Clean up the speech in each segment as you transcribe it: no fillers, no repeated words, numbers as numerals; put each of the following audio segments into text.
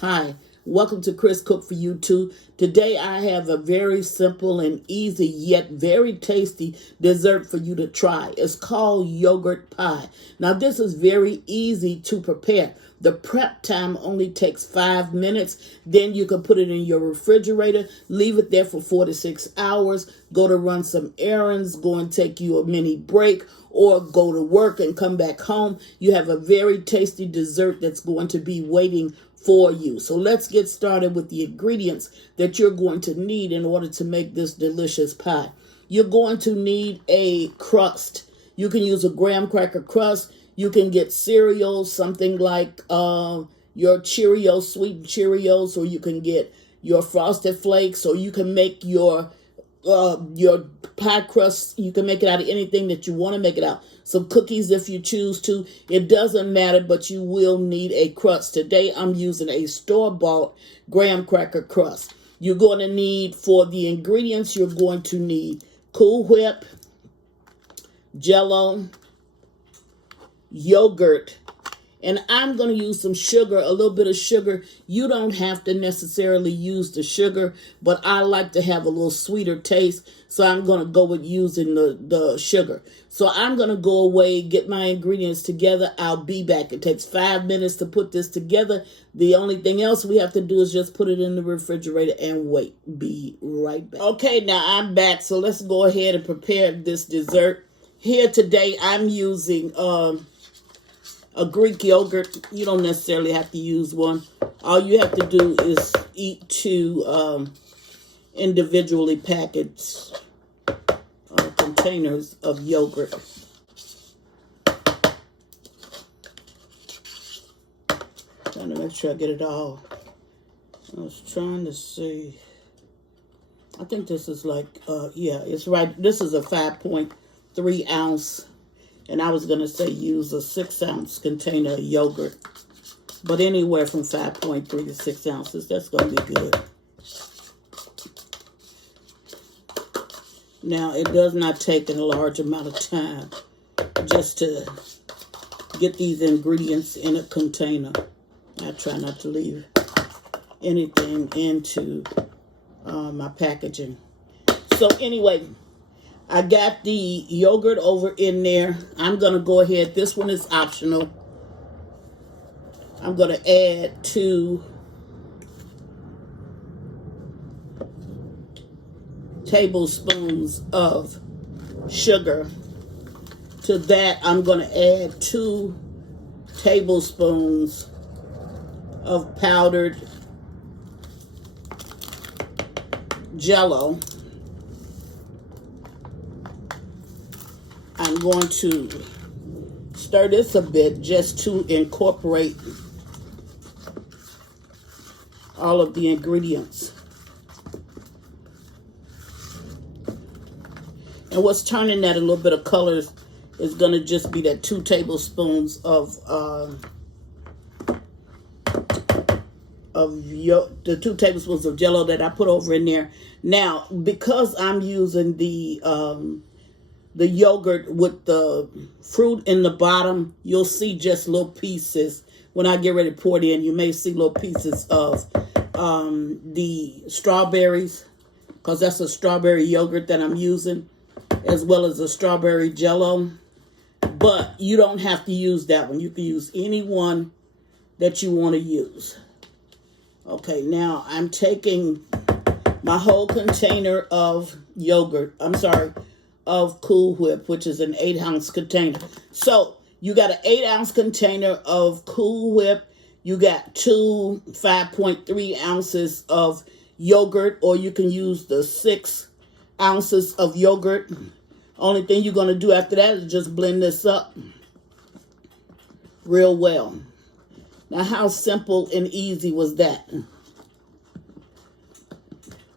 Hi, welcome to Chris Cook for You Too. Today I have a very simple and easy yet very tasty dessert for you to try. It's called yogurt pie. Now this is very easy to prepare. The prep time only takes 5 minutes. Then you can put it in your refrigerator, leave it there for 4 to 6 hours, go to run some errands, go and take you a mini break, or go to work and come back home. You have a very tasty dessert that's going to be waiting for you. So let's get started with the ingredients that you're going to need in order to make this delicious pie. You're going to need a crust. You can use a graham cracker crust. You can get cereals, something like your Cheerios, sweet Cheerios, or you can get your Frosted Flakes, or you can make your pie crust. You can make it out of anything that you want to make it out. Some cookies if you choose to. It doesn't matter, but you will need a crust. Today I'm using a store-bought graham cracker crust. You're going to need, for the ingredients, you're going to need Cool Whip, Jello, yogurt, and I'm going to use some sugar, a little bit of sugar. You don't have to necessarily use the sugar, but I like to have a little sweeter taste, so I'm going to go with using the sugar. So I'm going to go away, get my ingredients together. I'll be back. It takes 5 minutes to put this together. The only thing else we have to do is just put it in the refrigerator and wait. Be right back. Okay, now I'm back, so let's go ahead and prepare this dessert. Here today I'm using a Greek yogurt. You don't necessarily have to use one. All you have to do is eat two individually packaged containers of yogurt. Trying to make sure I get it all. I was trying to see. I think this is like, yeah, it's right. This is a 5.3 ounce. And I was going to say use a 6 ounce container of yogurt. But anywhere from 5.3 to 6 ounces, that's going to be good. Now, it does not take a large amount of time just to get these ingredients in a container. I try not to leave anything into my packaging. So anyway, I got the yogurt over in there. I'm going to go ahead. This one is optional. I'm going to add 2 tablespoons of sugar. To that, I'm going to add 2 tablespoons of powdered jello. I'm going to stir this a bit just to incorporate all of the ingredients. And what's turning that a little bit of color is going to just be that 2 tablespoons of the 2 tablespoons of jello that I put over in there. Now, because I'm using the yogurt with the fruit in the bottom, you'll see just little pieces. When I get ready to pour it in, you may see little pieces of the strawberries, because that's a strawberry yogurt that I'm using, as well as a strawberry jello. But you don't have to use that one. You can use any one that you want to use. Okay, now I'm taking my whole container of yogurt. Of Cool Whip, which is an 8 ounce container. So you got an 8 ounce container of Cool Whip. You got 2 5.3 ounces of yogurt, or you can use the 6 ounces of yogurt. Only thing you're going to do after that is just blend this up real well. Now, how simple and easy was that?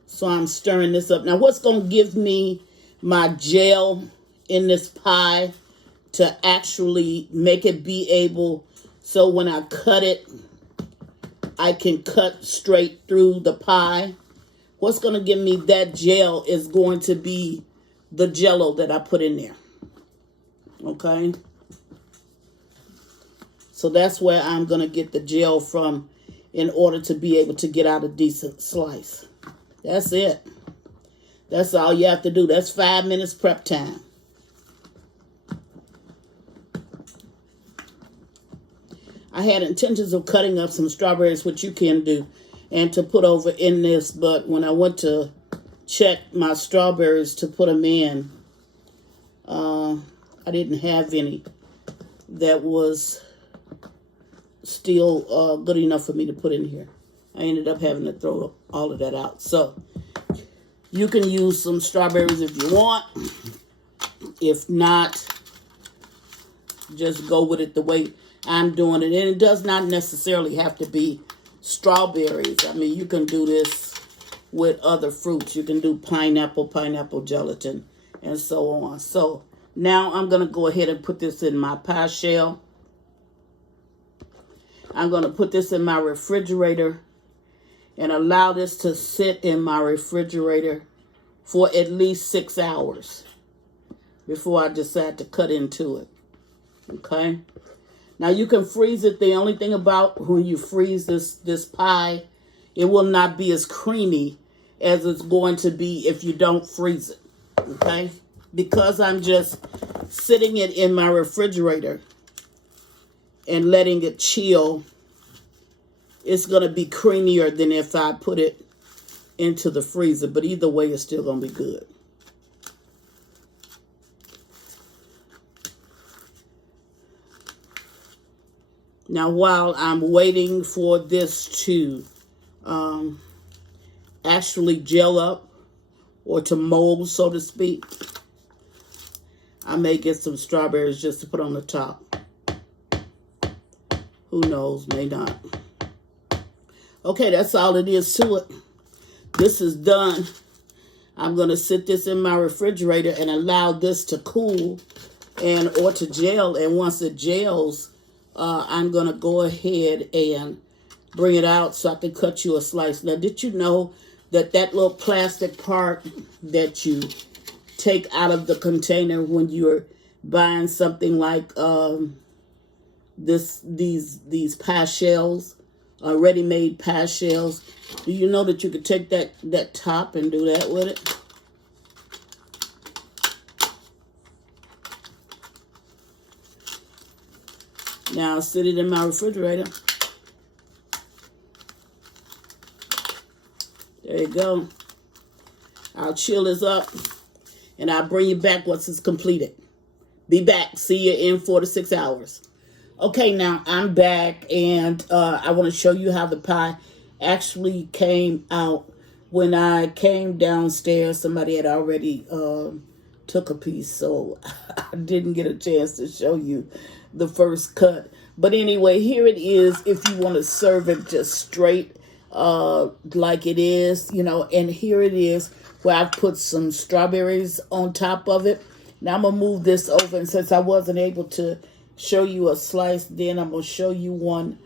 So I'm stirring this up. Now, what's going to give me my gel in this pie to actually make it be able, so when I cut it, I can cut straight through the pie. What's going to give me that gel is going to be the jello that I put in there. Okay? So that's where I'm going to get the gel from in order to be able to get out a decent slice. That's it. That's all you have to do. That's 5 minutes prep time. I had intentions of cutting up some strawberries, which you can do, and to put over in this, but when I went to check my strawberries to put them in, I didn't have any that was still good enough for me to put in here. I ended up having to throw all of that out. So you can use some strawberries if you want. If not, just go with it the way I'm doing it. And it does not necessarily have to be strawberries. I mean, you can do this with other fruits. You can do pineapple gelatin, and so on. So now I'm going to go ahead and put this in my pie shell. I'm going to put this in my refrigerator and allow this to sit in my refrigerator for at least 6 hours before I decide to cut into it. Okay? Now you can freeze it. The only thing about when you freeze this pie, it will not be as creamy as it's going to be if you don't freeze it. Okay? Because I'm just sitting it in my refrigerator and letting it chill, it's going to be creamier than if I put it into the freezer. But either way, it's still going to be good. Now, while I'm waiting for this to actually gel up or to mold, so to speak, I may get some strawberries just to put on the top. Who knows, may not. Okay, that's all it is to it. This is done. I'm going to sit this in my refrigerator and allow this to cool or to gel. And once it gels, I'm going to go ahead and bring it out so I can cut you a slice. Now, did you know that little plastic part that you take out of the container when you're buying something like these pie shells, ready-made pie shells, do you know that you could take that top and do that with it? Now I'll sit it in my refrigerator. There you go. I'll chill this up and I'll bring you back once it's completed. Be back. See you in 4 to 6 hours. Okay, now I'm back and I want to show you how the pie actually came out. When I came downstairs, somebody had already took a piece, so I didn't get a chance to show you the first cut. But anyway, here it is if you want to serve it just straight like it is, and here it is where I put some strawberries on top of it. Now I'm going to move this over, and since I wasn't able to show you a slice then, I'm going to show you one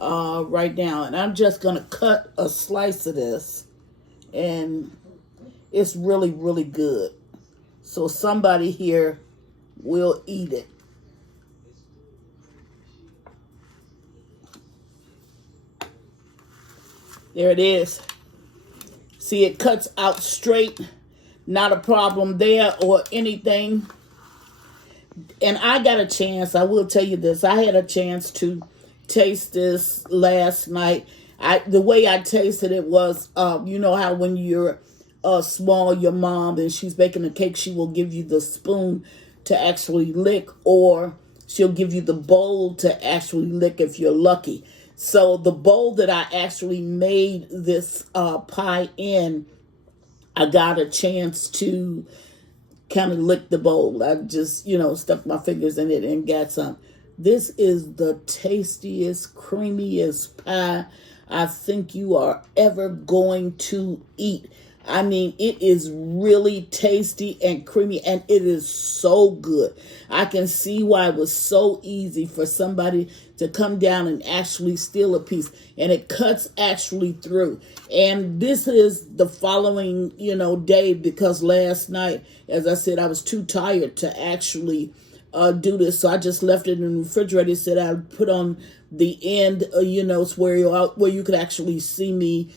right now. And I'm just going to cut a slice of this, and it's really, really good. So somebody here will eat it. There it is. See, it cuts out straight. Not a problem there or anything. And I got a chance, I will tell you this, I had a chance to taste this last night. The way I tasted it was, you know how when you're small, your mom, and she's baking a cake, she will give you the spoon to actually lick, or she'll give you the bowl to actually lick if you're lucky. So the bowl that I actually made this pie in, I got a chance to kind of lick the bowl. I just, stuck my fingers in it and got some. This is the tastiest, creamiest pie I think you are ever going to eat. I mean, it is really tasty and creamy, and it is so good. I can see why it was so easy for somebody to come down and actually steal a piece, and it cuts actually through. And this is the following, day, because last night, as I said, I was too tired to actually do this. So I just left it in the refrigerator. Said I put on the end, where you could actually see me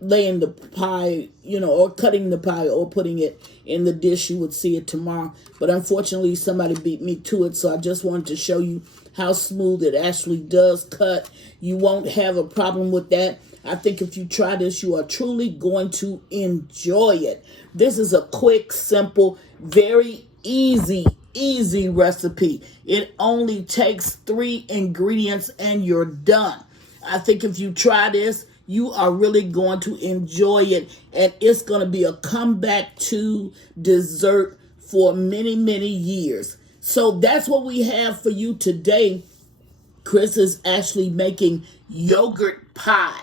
laying the pie, or cutting the pie or putting it in the dish. You would see it tomorrow. But unfortunately, somebody beat me to it. So I just wanted to show you how smooth it actually does cut. You won't have a problem with that. I think if you try this, you are truly going to enjoy it. This is a quick, simple, very easy recipe. It only takes 3 ingredients and you're done. I think if you try this, you are really going to enjoy it, and it's going to be a comeback to dessert for many, many years. So that's what we have for you today. Chris is actually making yogurt pie.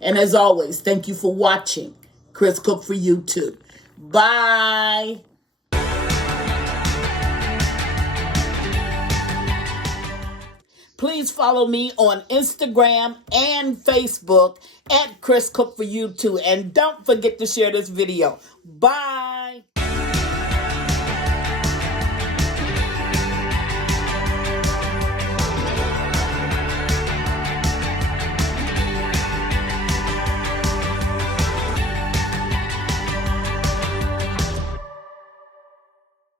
And as always, thank you for watching Chris Cook for YouTube. Bye. Please follow me on Instagram and Facebook at Chris Cook for YouTube. And don't forget to share this video. Bye.